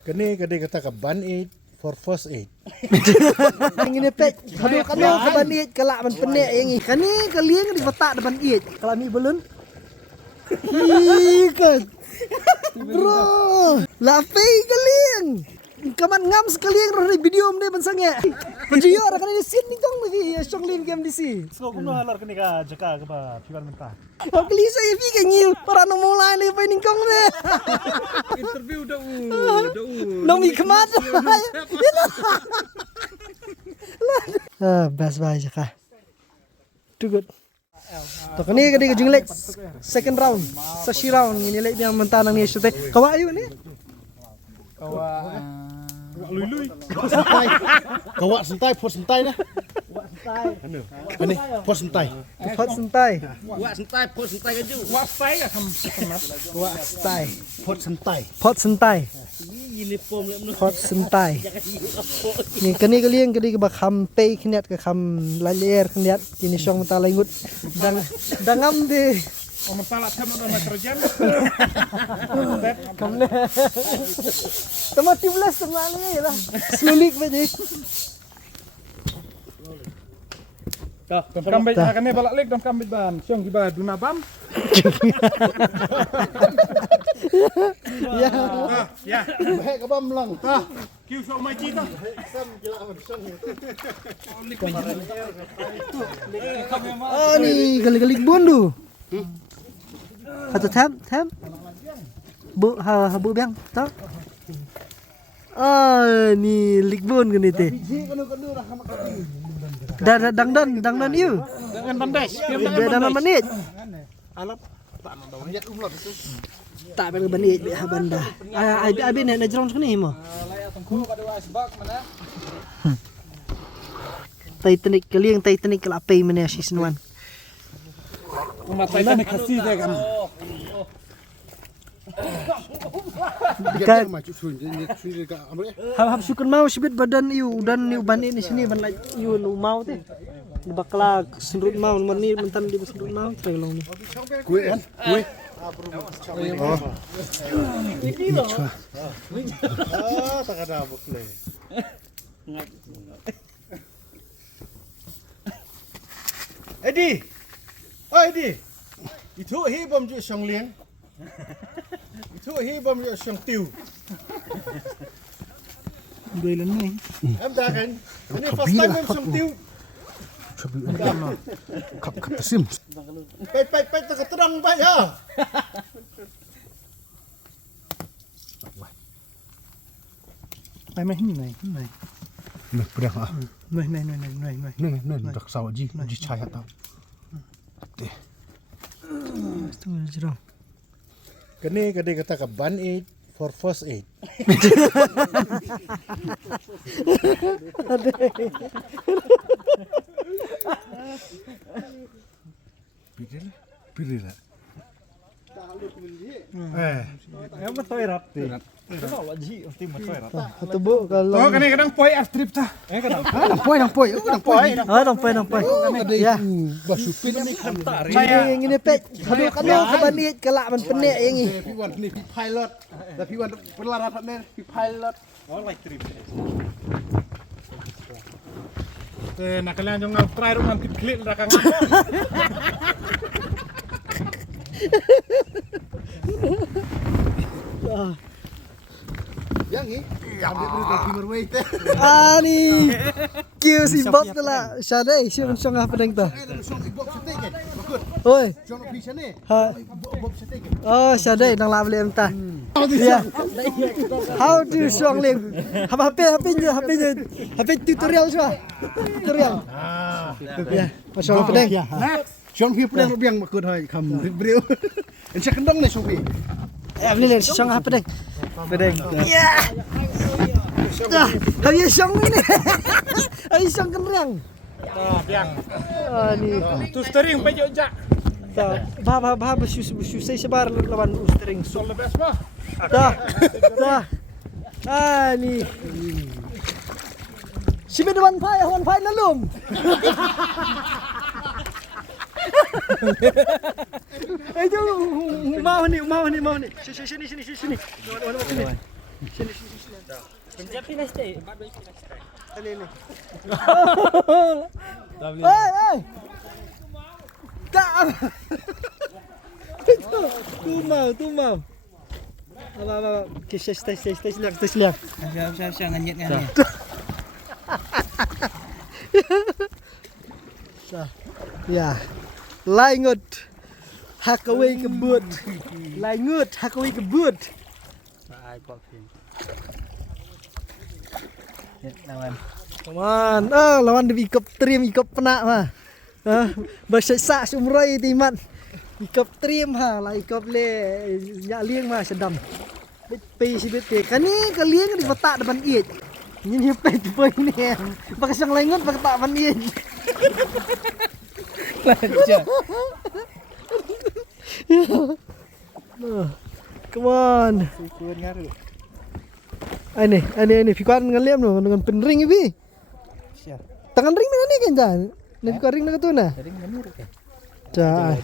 Kani kata ka ban aid for first aid. Ingin pek kado ke ban aid kelak man penek yang ni. Kani kalian di petak depan aid. Kalau mi belum. Ikan. Bro, lapei kalian. Kaman ngam sekalian roh video mde bansangnya. Video ara kan di sini tong lagi song lin game di si. So kuno halar kani ka jaka ka ba piwan mentah. Aku li saya fikir ngil para no mulai ni pa ningkong ne. Interview dah Nong mi kemat. Best bye jaka. Too good. To kani kadi kajing leg second round. Sashi round ini leg yang mentanang ni syute. Kawa ayu ni. Lui. Kawak sentai, pot sentai dah. Ini pot sentai. Pot sentai. Wak sentai, pot sentai keju. Kawak sentai. Pot sentai. Pot sentai. Uniform le menu. Pot sentai. Ni kani kalian kadi ke bakam pay kniat ke kam lalier kniat kini syong mata langut dangam de. Om talak sama dengan nitrogen. Kamle. Tama 13 tama ni lah. Slulik ba je. Kambit akan ni balak leg dom kambit ban. Siang giba duna bam. Ya. Ya. Baik ke bam lang. Kiu so mai cita. Oh ni galik-galik bondu. Atau tham. Bu bu biang tahu. Ah ni likbon kan itu. Dangdan you. Dengan bandes. Dalam menit. Alat tak nak daw. Hayat umlot itu. Tak pada menit be banda. Abi nak jerong sekali mo. Titanic kalian Titanic kelapay mana season 1. Umat Titanic kasih dia kan. Dekat hab sukun mau sibit badan you dan you ban ini sini ban like you nu mau teh. Bakla sendut mau ni mentan di sendut mau terlong ni. Kue kan? Kue. Tak ada apa play. Eddie. Oh Eddie. Itu bom je Song Liang. Itu bom je Song Tiu. Doi lan ni. Em dah kan? Ini first time em Song Tiu. Kap tesim. Pai tak terang pak ya. Ai mai ni nai. Nah, pedang ah. Nai. Nah, dak sawat ji cahaya tau. Teh. Tu jerong. Kani kata ka ban aid for first aid. Pilih lah. Em betul erat deh. Kenapa lagi mesti betul erat. Atau bu kalau. Oh kani kadang poi astrip tah. Nang poi. Dong poi. Ya. Basupin ni Saya ingin pek kado ke ban aid kelak man penek yang ni. Piwan ni pilot. Tapi piwan pelarat ni pilot. Oh like trip. Nak kalian jangan try rumah klik belakang. Yang ni ambil berita timur way teh. Ni. Kiu si Bob tu lah. Syadai, siapa song apa deng tu? Song ibok setekan. Bakut. Oi. Song pisah ni. Ha. Ibok setekan. Oh, Syadai nang lah boleh entah. Ya. How to song lem? HP tutorial semua. Tutorial. Ya. Masuk apa deng? Song pi pedang biang bakut hai kam beriu. Encak kendong ni song pi. Boleh song apa deng? Pedeng. Ya. Habis song ni. Habis song kenrang. Biang. Ni. Tu steering pe jojak. Bah saya sebar lawan ustring. Sol lebes mah. Dah. Ni. Si Bedwan Pai nalum. Itu mau ni. Sini. Pencet pilih stay. Ini. Hey. Kak. Tu mau. Apa. Kisah stay lihat. Siap nganyet kan. Ya. Laingut. Hakaway kebut. Laingut hakaway kebut. Ai kok pin. Ya, lawan. Kaman, lawan di ikop trim ikop penak mah. Bersesak sumrai timat. Ikop trim lah ikop le nyak liang mah sedam. Pi si bete. Kani kalian di petak depan iet. Ini pe tu ini. Pakai sang lengut pakai tak depan iet. Lanjut. Come on. Syukur ngaru. Ini pikuan dengan liam no dengan penring ini. Siap. Tangan ring mana ni kan jan? Ni pikuan ring nak tu na. Sering ngamur ke? Cah.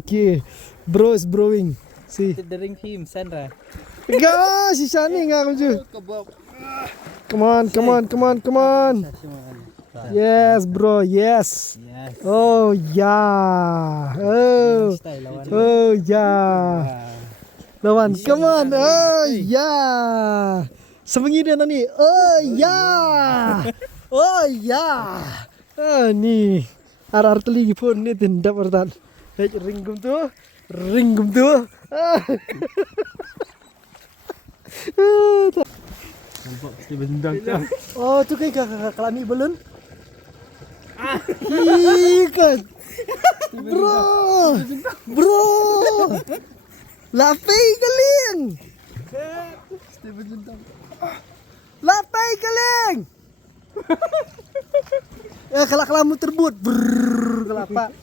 Okay. Bro is brewing. Si. Dering film Sandra. Enggak, si Shani enggak maju. Come on. Yes, bro. Yes. Yes. Oh, yeah. Style lawan. Oh, yeah. Lawan, come on. Oh, yeah. Semengi dia ni. Oh, yeah. Oh, yeah. Ni. Ar teligi pun ni tindak pertan. Ringgum tu. Nampak mesti bendang tu. Oh, tu kayak kelami belun. Ikan. Bro. Lapai keling. Lapai keling. Kalau kelamu terbut. Kelapa.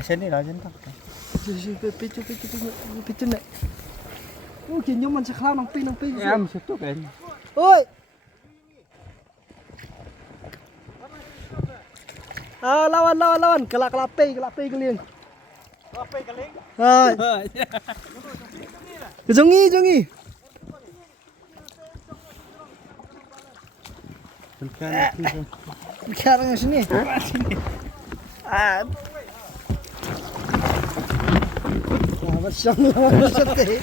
Sini lah jentak. Picu nak. Oh, kini nyoman sekelau nang pi. Am satu kan. Oi. Lawan. Kelapai keling. Lapai keling. Hai. Jongi. Sekarang sini. Lawan sate.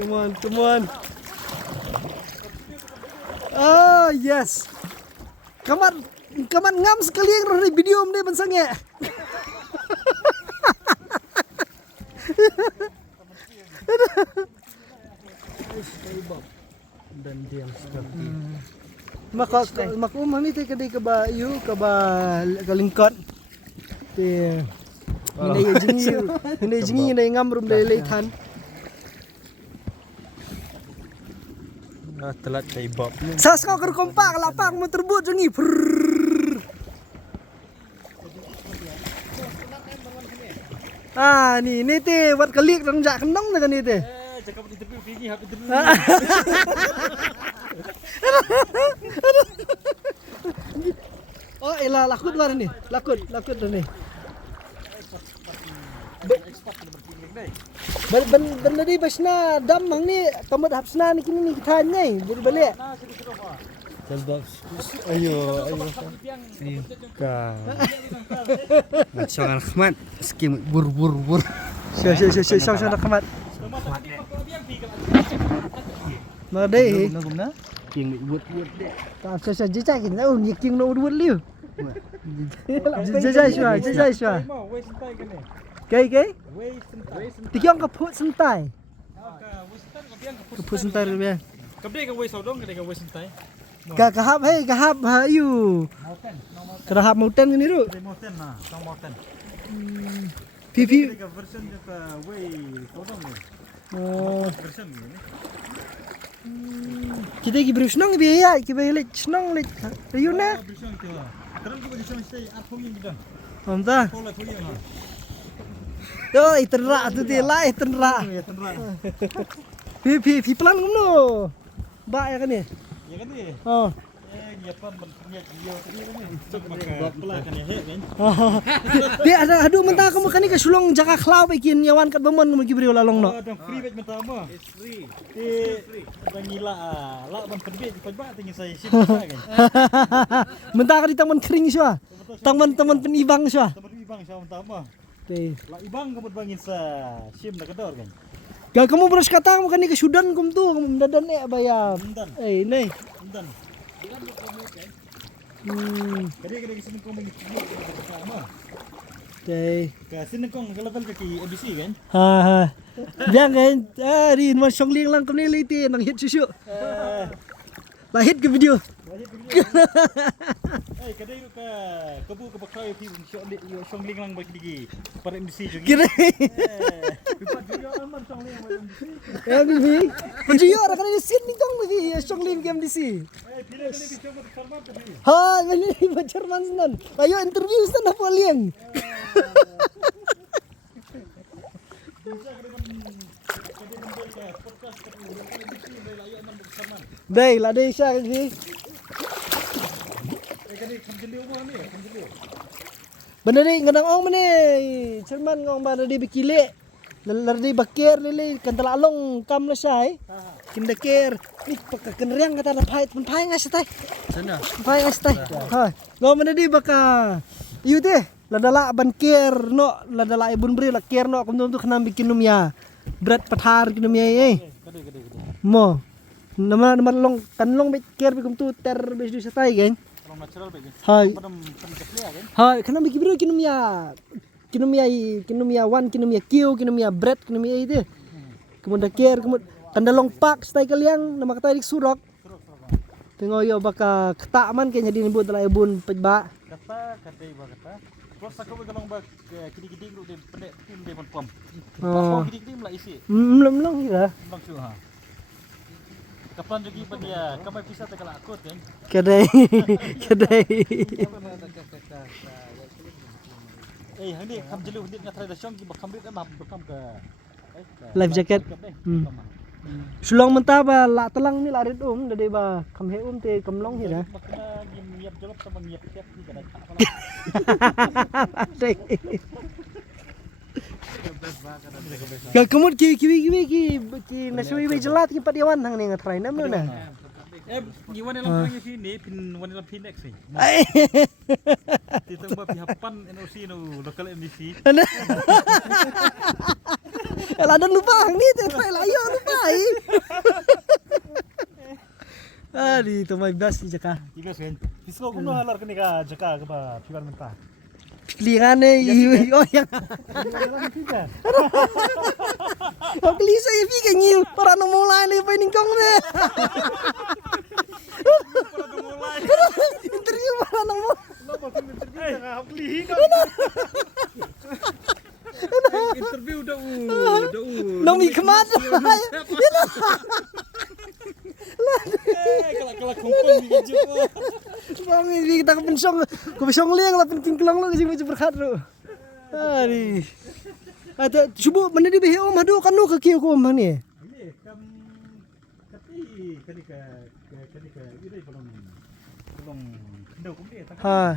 Come on. Oh, yes. Kaman ngam sekali yang di video ni bensangnya. Dan diam sekali. Maka umami te kadai ka ba kalingkot. Te hindi jingi ngam rum lelei than. Telat kay Bob. Sas kau kompak lapak mo terbut jongi. Ni te buat kalik rang jak kendong na kan ni te. Cakap di tepi pergi habis tepi. Oh, elah lakut war ni. Lakut ni. Benda di basna dam mang ni kamat hapsna ni kini ni kita nyai balik. Ayo. Ka. Macam Ahmad skim bur. Syah kamat. Madai. Guna. King buat dek. Tak syah jejak kita oh ni king no buat liu. Jejak syah. Kai. Tiang kaput sentai. Kaput sentai dia. Kabeh ka wei saudong ka wei sentai. Kahap hayu. Kahap mountain ni ru. Mountain nah, tong mountain. Pipi. Ka version ka wei saudong ni. Oh. Version ni. Kita pergi bersenang biaya, kita pergi senang lek. Ayo na. Version tu. Terus kita version stay at home ni bidang. Amta. Pola tu ya. Yo, itenra tu dia lah, itenra. Ya tenra. Pi pelan ngono. Ba ya kan ni. Ya kan ni. Oh. nyiapan berniat dia tadi kan. Untuk maka pula kan ya kan. Dia ada aduh mentah kamu kan ni ke sulong jaka klau bikin nyawan kat bemon kamu kibri lalong no. Ada free batch pertama. It's free. Bangila lah ban perbit pajak tinggi saya sip kan. Mentah ka di taman kering siya. Taman-taman penibang siya. Teman ibang siya pertama. Okay. Lah ibang kamu bangin sa sim nak kedor kan. Gak kamu beras kata kamu kan ni ke Sudan kamu tu kamu dadan bayar. Undan. Nei. Undan. Kadang-kadang sini kau mengikut pertama. Okay. Ke sini kau level ke ABC kan. Ha. Biang kan di mas song ling lang kamu ni liti nang hit susu. Lah hit ke video. Kadang itu ke kebu ke bakau yang song ling lang bagi digi. Pada ABC juga. Kira. Bukan dia aman song ling bagi ABC. MDC. Penjuyo orang kan di sini kong lagi song ling ke MDC. Bila kali bicara berformat tadi. Ha, beli bacar mansan. Ayo interview sana apa liang. Dai, lah dai siya kasi. Benda ni ngadang ong mani. Cerman ngong ba di bikile. Lardi bakir lili kantalalong kam na siya eh. Kindakir. Ni pagkakenriang kata na pahit pun pahit nga siya tay. Sana. Pahit nga siya tay. Ha. Ngong mani di baka. Iyo te. Ladala bankir no. Ladala ibun beri lakir no. Kumdum tu kanang bikin numya. Berat pathar kinumya eh. Mo. Nama long kanlong bakir bikum tu ter besu siya tay kan. Kalau natural bagi. Hai. Padam pencaplia kan. Hai, kanang bikin beri kinumya. Kinumia 1, kinumia Q, kinumia bread, kinumia itu. Kemudian care, kemudian kandalong pak stay kaliang nama kata dik surok. Tengok yo baka ketak man kayaknya dinibut dalam ibun pejba. Kata ibu kata. Terus aku kalau bak kidi-kidi lu di pendek tim dia pom. Oh. Kidi-kidi mulai isi. Belum kira. Bang su ha. Kapan juga pada dia, kapan bisa tak kalau akut kan. Kedai. Hani kam jelu hendak nak try dah syong ki bakam bit mah bakam ke. Life jacket. Sulong mentah ba la telang ni larit dari ba kam he te kamlong hira. Makna nyiap jawab sama nyiap siap ni kada tak pala. Kau kemud ki nasui be jelat ki padiawan hang ni ngatrai nam na. Giwan dalam perang sini pin wan dalam pin next ni. Kita buat pihapan NOC no local MDC. Lah dan lupa hang ni trai layo lupa ai. Adi to my best jaka. Tiga sen. Pisau kuno halar kini ka jaka ke ba piwan mentah. Klingan oh yang. Kau kelisa ya fika ngil para no mulai ni pa ningkong ne. Interview para no mo. Interview dah Nomi kemat. Kalau kumpul ni jumpa. Bang ni kita ke pensong liang lah penting kelang lo kasi macam berkat lo. Ari. Ada cuba mana di behe om hadu kan lo ke kieu ko om ni. Ini kam kadi ka ini belum kendau kum dia tak. Ha.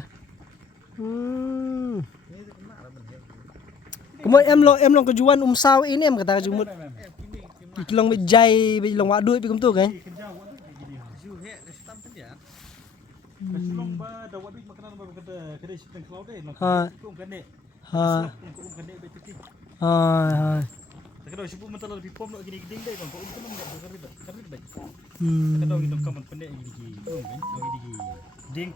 Kemudian em lo kejuan saw ini em kata jumut. Iklong bejai belong wadui pi kum tu kan. Kesulong ba da wadui makanan ba kada sistem cloud eh. Ha. Kum kane. Ha. Kum kane betul. Ha. Kalau sebut mental lebih pom nak gini-gini deh kan. Kau kan enggak karib baik. Hmm. Kalau hidup kamu pendek gini-gini. Kan gini-gini. Ding.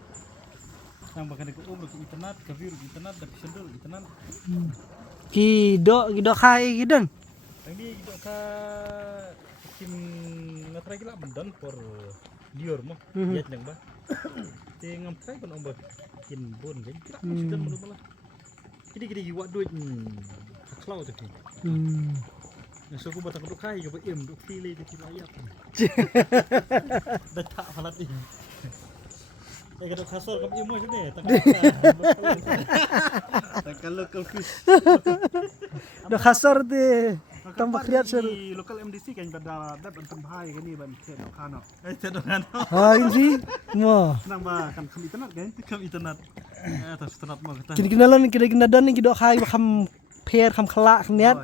Nang bakal ke ke internet, ke view internet, dak sendul internet. Kido khai gidan. Ini kita ka tim ngatrai gila bendan por liur mo. Yat nang ba. Ting ngampai pun ombak kin bon kan. Kira sudah mulu malah. Kidi-kidi wak duit cloud tu. Yang suku batak duk kai ke em duk pilih di ayat. Dah tak halat ni. Kalau kasar kami emo sini, tak kalau fish. Dah kasar de. tambah kreat seru. Di local MDC kan pada dap antam bahai kan ni ban ket kano. Cedokan. Ha ini mo. Nang ba kan kami tenat kan. Kam internet. Atas internet mah kata. Kini kenalan kini kenadan ni kita hai cam pair cam khala kniat.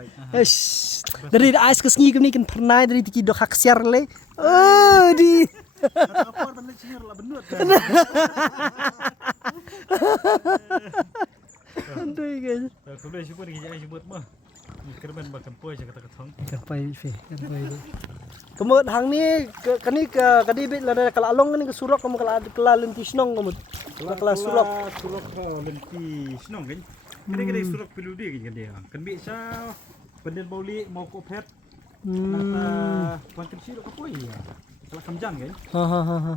Dari ais kesngi kini kan pernah dari tiki dok hak siar le. Oh di. Apa ban le senior lah benut kan. Aduh guys. Aku boleh syukur ni jadi sebut mah. Kerban bakal poy saya kata ketong. Kapai fe, kapai tu. Kemud hang ni kani ke kadibit la kala along ni ke surok kamu kala lenti snong kamu. Kala surok. Surok lenti senong kan. Kira-kira surok pilu dia kan dia. Kan bisa benden bauli mau ko pet. Nata pangkin silo ka poy ya. Kala kamjang kan. Ha.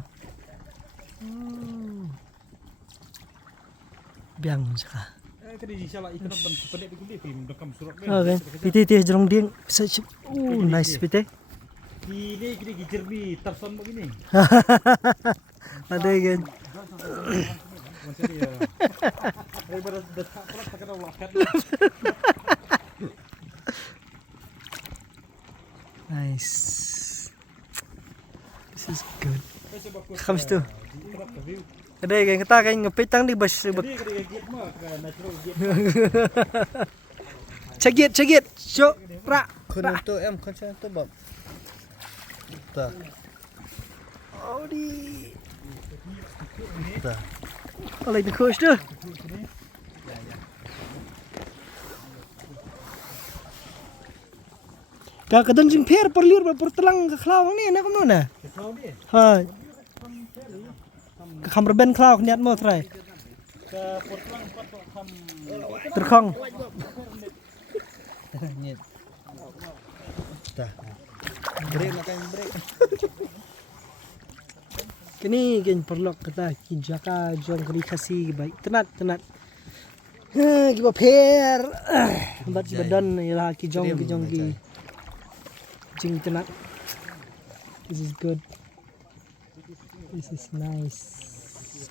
Biang saka. Kadi insyaAllah internet ban sepedek di film dekam surok Okay. Piti jerong ding. Nice piti. Ini kini jernih terson begini. Ada kan. Macam dia. Daripada dekat pula tak kena lakat. Nice. This is good. Kamu tu. Ada kan kita kan ngepetang di bas. Cegit. Syok. Ra. Kena tu macam tu bab. Tak. Oh di. Tak. Oleh the coach tu. Dah kadang jing pair perlir bertelang ke kelawang ni nak kamu mana? Ha. Ke kamar ben kelawang niat mau try. Terkong. Nyet. Tak. Break makan break. Kini kan perlu kata kijaka jong kri kasi baik tenat. Kita pair. Bat badan ialah kijong ki. Jing tenat. This is good. This is nice.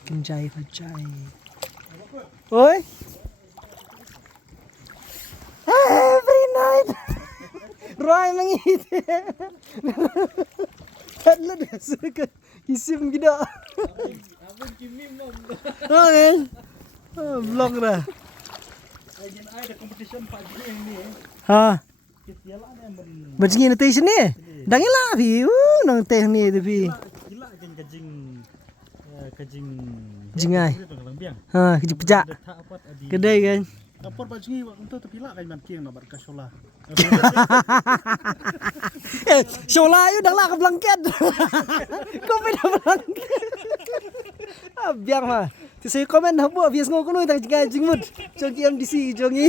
Kenjai pajai. Oi. Every night. Roy mangit. Kadla dah suka isim gida. Abang kimi mom. Okay. Vlog dah. Agen ada competition pagi ni. Ha. Kesialan yang Bajing ni station ni. Dangilah pi. Nang teh ni tu pi. gila kajing Jingai. biang. Ha, kejap pejak. Tak apa adi. Kedai kan. Kapor bajingi untuk tepila kan man kieng nak kasola. Shola you dah lah ke blanket. Kau dah blanket. Biang mah. Tu saya komen dah buat bias ngau kono tak jingmut. Jogi MDC jongi.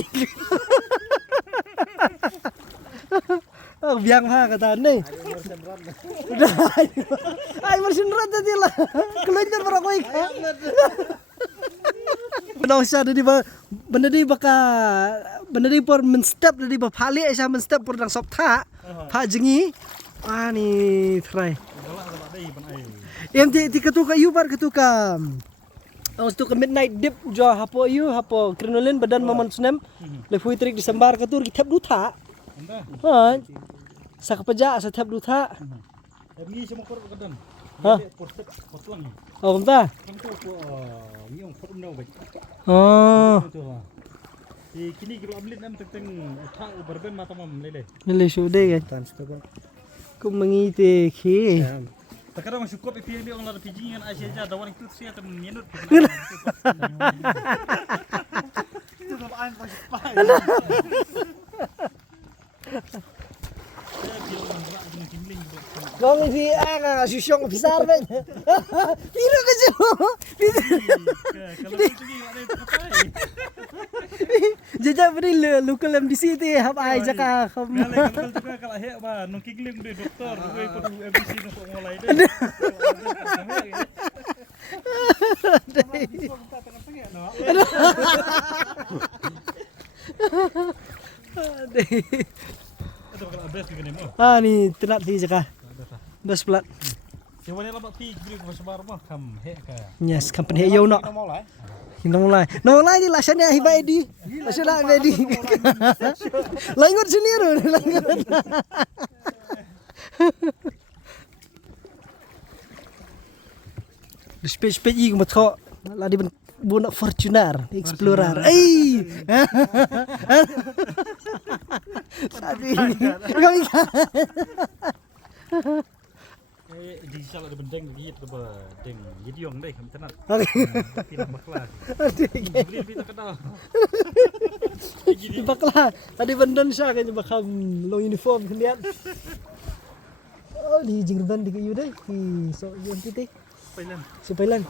Biang ha kata ni. Dah. Ai version rat tadi lah. Kelenjar para koi. Benar sah tadi benda ni por men-step tadi balik saya men-step por dang sop tha. Tha jengi. Ah ni try. Em ti ketuka you par ketuka. Aus tu ke midnight dip jo hapo you hapo krenolin badan momon snem. Le fui trik Disember ketur ki thep duta. Ha. Sa kepeja sa thep duta. Ni semua kor kadang. Ha. Porset potlang. Oh kumta. Kamu tu miong forum dah baik. Oh. Kini kita ambil nam tentang thang berben mata mam lele. Nile sude kan. Ku mengite ki. Takkan masuk kop ipi dia orang ada pijingan aja dawan itu sia tem minut. Itu apa an pas pai. Gong ipi susyong besar ben. Piro ke jo. Kalau pergi ada pakai. Jajak beri local MDC tu hab ai jaka. Kalau kalau hek ba nong kigling de doktor gue ikut MBC untuk mulai deh. Ada kalau abres begini mau. Ah ni tenat ti jaka. Bas plat. Siapa ni lambat pi beri ke sebar mah kam hek ka. Yes, company yo nak. Nong lai ni lasanya hiba edi. Lasanya edi. Langut sini ru, langut. Spej i ko matho. La di bunak Fortuner Explorer. Tadi. Kami Di salah ada bendeng gitu ba deng jadi yong deh kami tenat. Tidak bakla. Beli kita kenal. Bakla. Tadi bendan siya kanya bakam long uniform kendian. Oh, di jingban di kayu deh. So yung titi. Supailan.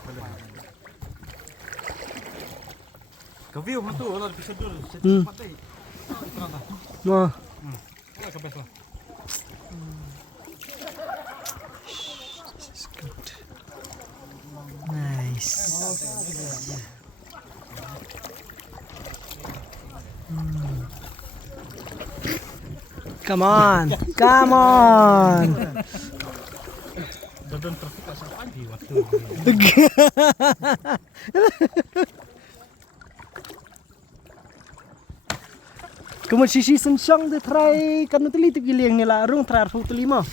Kau view mah tu orang bisa dulu. Cepat deh. Nah. Lah sampai lah. Nice. Come on. Dadon trafik asal pagi waktu. Kamu sisi sensong de try kan tu litip giliang ni lah rung trar fu tu lima.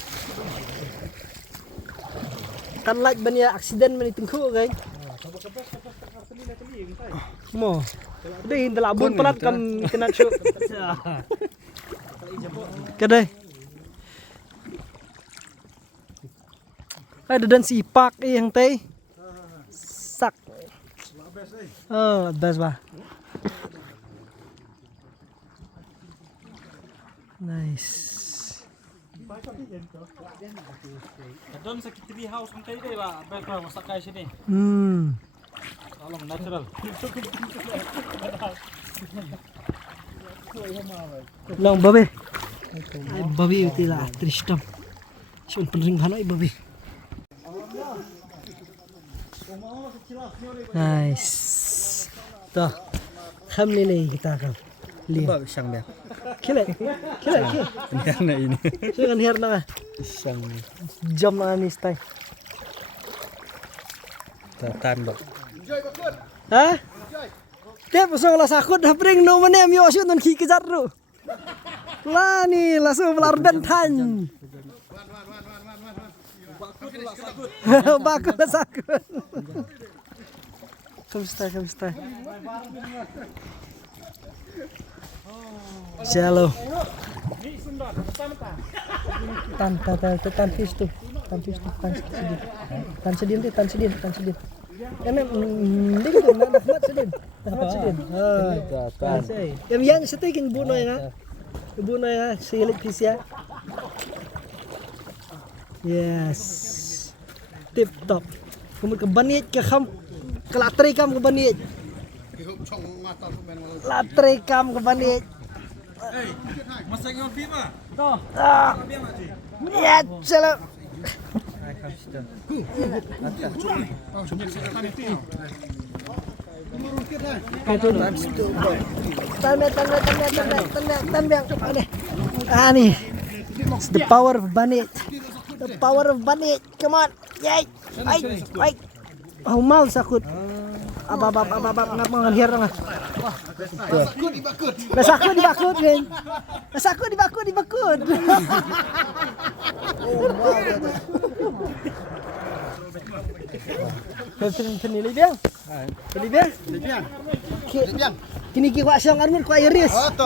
Kan like banya aksiden mani tengku kan. Mo. Dei indala bun pelat kan kena show. Kedai. Ada dan si Ipak yang teh. Sak. Oh, best bah. Nice. Dadon sakit tree house nanti deh ba. Apa masak kayak sini. Alam natural. Long babe. Ay babe uti lah Tristam. Sun penring hana ay babe. Nice. Tuh. Kham lele kita kan. Ba isang ba. Kile. Yan na ini. Sigan her na. Isang Jam na ni stay. tatan ba. Ha? Tiap usang la sakut hapring no mane mi osu non ki kejar ru. La ni langsung melar bentan. Bakul la sakut. Kamusta. Jalo. Tan fish tu. Tan sedin. Kan dia tu nak mat sedin. Tan. Yang setekin bunoy nga. Bunoy nga silik fish ya. Yes. Tip top. Kamu ke banit ke kham. Kelatri kam ke banit. Latri kam ke banit. Masak yang bima. Ya, celo. Nih. It's the power of banit. Come on. Yay. Ay. Oh, mau sakut. Abab ngap menghir nga. Nasakut dibakut kan. Penilai biang. Kini kiwa siang armun kwa iris. Oh, to.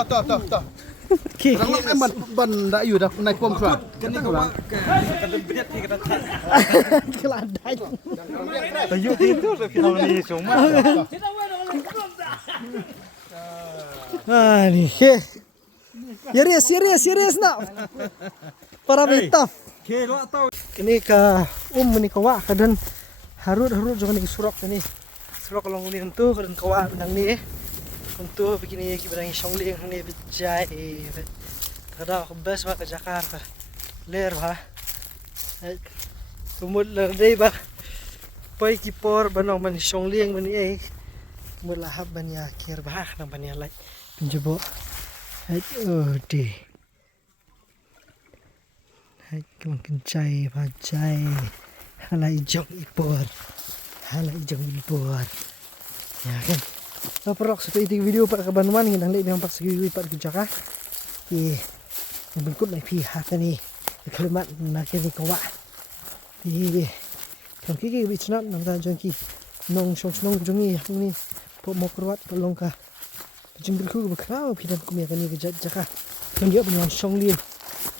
Orang ban da yu da naik pom suat. Kan ni kau kadang berat ni kata. Keladai. Tayu itu final ni semua. Nih. Serius now. Para betaf. Kelo atau Kini ka ni kawa kadan harut jangan ni surak ni. Surak kalau ni tentu kadan kawa nang ni. Untuk begini kita Shongling ni bijai. Kada aku best ke Jakarta. Ler ba. Kumud lardai ba. Pai kipor banong man Shongling man ni kumud lahab ban ya kir ba nang ban ya lai. Pinjabo. Di. Kemang kencai bajai. Halai jong ipor. Ya kan. Perok seperti video pak kabanuan ngin halik yang pak segi pat kujaka. Berikut naik pihak ni. Kalimat nak ni kawa. Kan kiki bicnat nang ta jongki. Nong song jongi ni po mokrwat pelongka. Jingku berkau pidan kumia kan ni jaka. Kan dia punya song lien.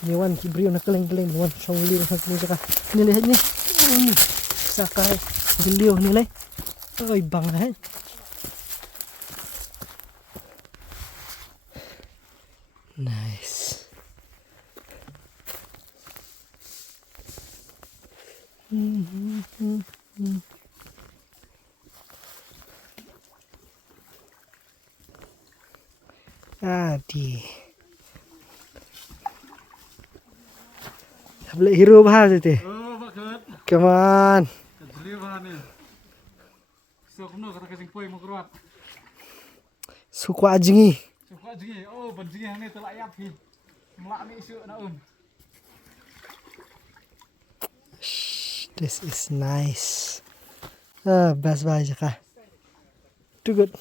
Ni wan ki brio nak keleng wan song lien kan ni jaka. Ni lihat ni. Sakai gelio ni le. Oi bang hai. Nice. Adi. Boleh hero bahas itu. Oh, bakat. Come on. Jadi apa nih? Sok no kata kasing poy mau keluar. Suku ajingi. Suka jengi. Oh, benjengi ini telak yapi. Melak ni isu na This is nice. Best buy jaka. Too good.